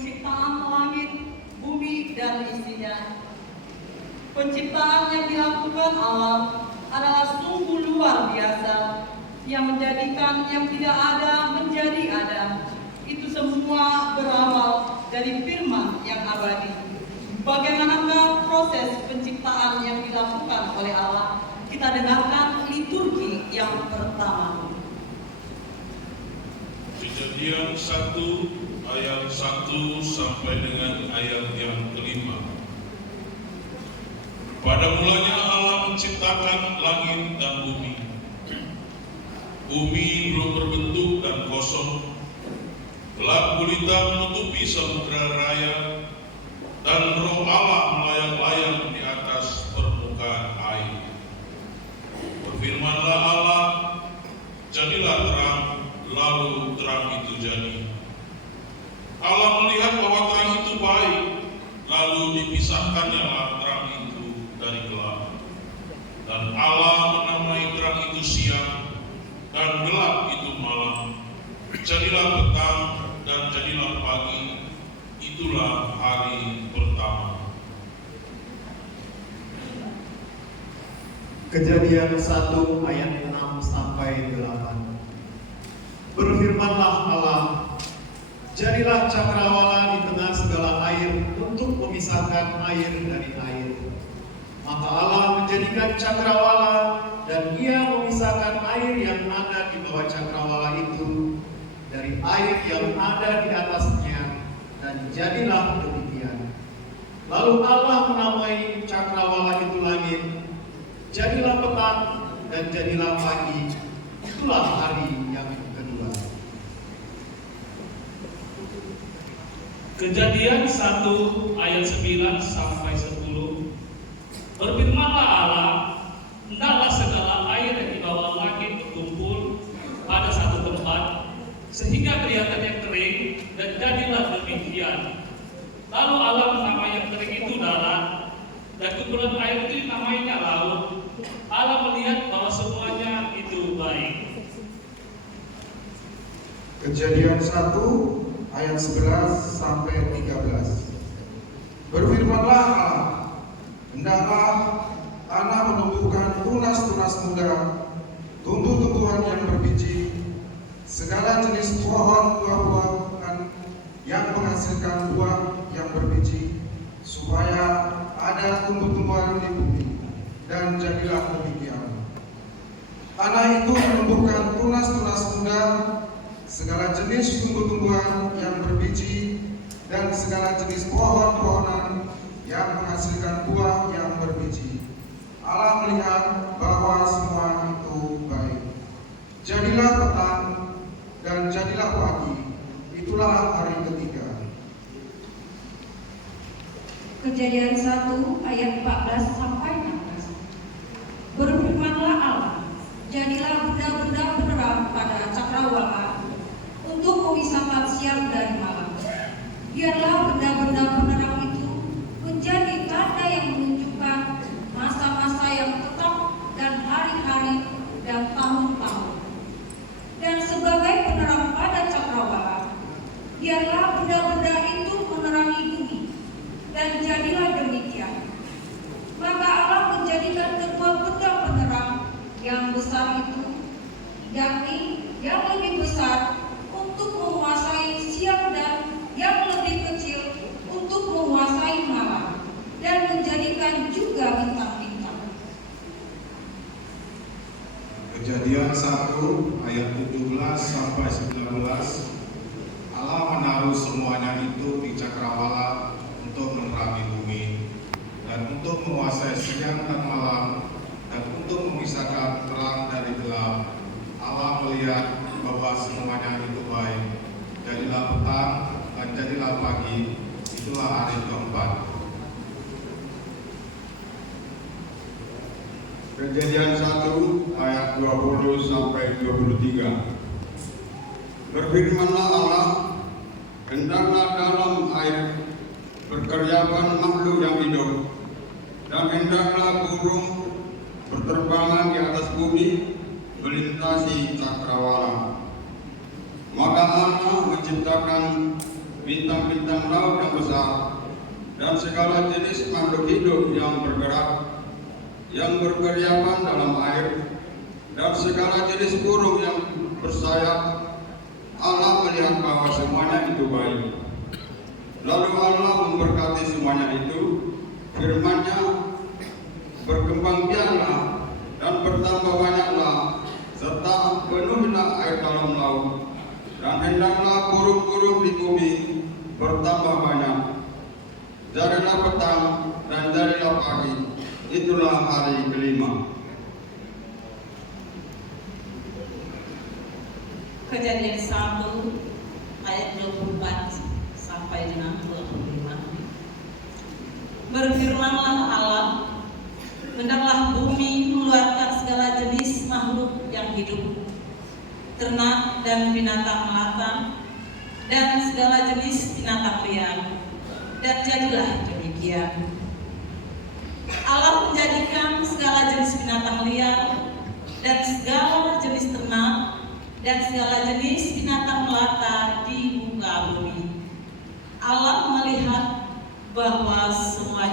penciptaan langit, bumi, dan isinya. Penciptaan yang dilakukan Allah adalah sungguh luar biasa, yang menjadikan yang tidak ada menjadi ada. Itu semua berawal dari firman yang abadi. Bagaimanakah proses penciptaan yang dilakukan oleh Allah? Kita dengarkan liturgi yang pertama. Kejadian 1 ayat 1 sampai dengan ayat yang kelima. Pada mulanya Allah menciptakan langit dan bumi. Bumi belum berbentuk dan kosong. Gelap gulita menutupi samudera raya, dan roh Allah melayang-layang di atas permukaan air. Berfirmanlah Allah, jadilah terang, lalu terang itu jadi. Allah melihat bahwa terang itu baik, lalu dipisahkannya terang itu dari gelap. Dan Allah menamai terang itu siang, dan gelap itu malam. Jadilah petang dan jadilah pagi, itulah hari pertama. Kejadian 1 ayat 6 sampai 8. Berfirmanlah Allah, jadilah cakrawala di tengah segala air untuk memisahkan air dari air. Maka Allah menjadikan cakrawala, dan Ia memisahkan air yang ada di bawah cakrawala itu dari air yang ada di atasnya, dan jadilah demikian. Lalu Allah menamai cakrawala itu langit. Jadilah petang dan jadilah pagi, itulah hari yang kedua. Kejadian 1 ayat 9 sampai 10. Berfirmanlah Allah, hendaklah segala air yang di bawah langit berkumpul pada satu tempat, sehingga kelihatannya kering, dan jadilah demikian. Lalu Allah menamai yang kering itu darat, dan kumpulan air itu dinamainya laut. Allah melihat bahwa semuanya itu baik. Kejadian 1 ayat 11 sampai 13. Berfirmanlah Allah, hendaklah tanah menumbuhkan tunas-tunas muda, tumbuh-tumbuhan yang berbiji, segala jenis pohon buah-buahan yang menghasilkan buah yang berbiji, supaya ada tumbuh-tumbuhan di bumi. Dan jadilah demikian. Tanah itu menumbuhkan tunas-tunas muda, segala jenis tumbuh-tumbuhan yang berbiji, dan segala jenis pohon-pohonan yang menghasilkan buah yang berbiji. Allah melihat bahwa semua itu baik. Jadilah petang dan jadilah pagi, itulah hari ketiga. Kejadian 1 ayat 14 sampai 16. Berfirmanlah Allah, jadilah benda-benda penerang pada cakrawala untuk memisahkan siang dari malam. Biarlah benda-benda penerang itu menjadi tanda yang menunjukkan masa-masa yang tetap dan hari-hari dan tahun-tahun. Dan sebagai penerang pada cakrawala, biarlah benda-benda itu menerangi bumi. Dan jadilah demikian. Maka Allah menjadikan kedua benda penerang yang besar itu, yakni yang lebih besar untuk menguasai siang dan yang lebih kecil untuk menguasai malam, dan menjadikan juga bintang-bintang. Kejadian 1 ayat 17 sampai 19. Allah menaruh semuanya itu di cakrawala untuk menerangi bumi, dan untuk menguasai siang dan malam, dan untuk memisahkan terang dari gelap. Allah melihat bahwa semuanya itu baik. Jadilah petang dan jadilah pagi, itulah hari keempat. Kejadian 1 ayat 20 sampai 23. Berfirmanlah Allah, hendaklah dalam air berkaryawan makhluk yang hidup, dan hendaklah burung berterbangan di atas bumi, melintasi cakrawala. Maka Allah menciptakan bintang-bintang laut yang besar, dan segala jenis makhluk hidup yang bergerak, yang berkeriapan dalam air, dan segala jenis burung yang bersayap. Allah melihat bahwa semuanya itu baik. Lalu Allah memberkati semuanya itu, firman-Nya, berkembang biaklah dan bertambah banyaklah, serta penuhilah air dalam laut, dan hendaklah burung-burung di bumi bertambah banyak. Jadilah petang dan jadilah pagi, itulah hari kelima. Kejadian 1 ayat 24 sampai dengan 25. Berfirmanlah Allah, hendaklah bumi mengeluarkan segala jenis makhluk yang hidup, ternak dan binatang melata, dan segala jenis binatang liar. Dan jadilah demikian. Allah menjadikan segala jenis binatang liar dan segala jenis ternak dan segala jenis binatang melata di muka bumi. Allah melihat bahwa semua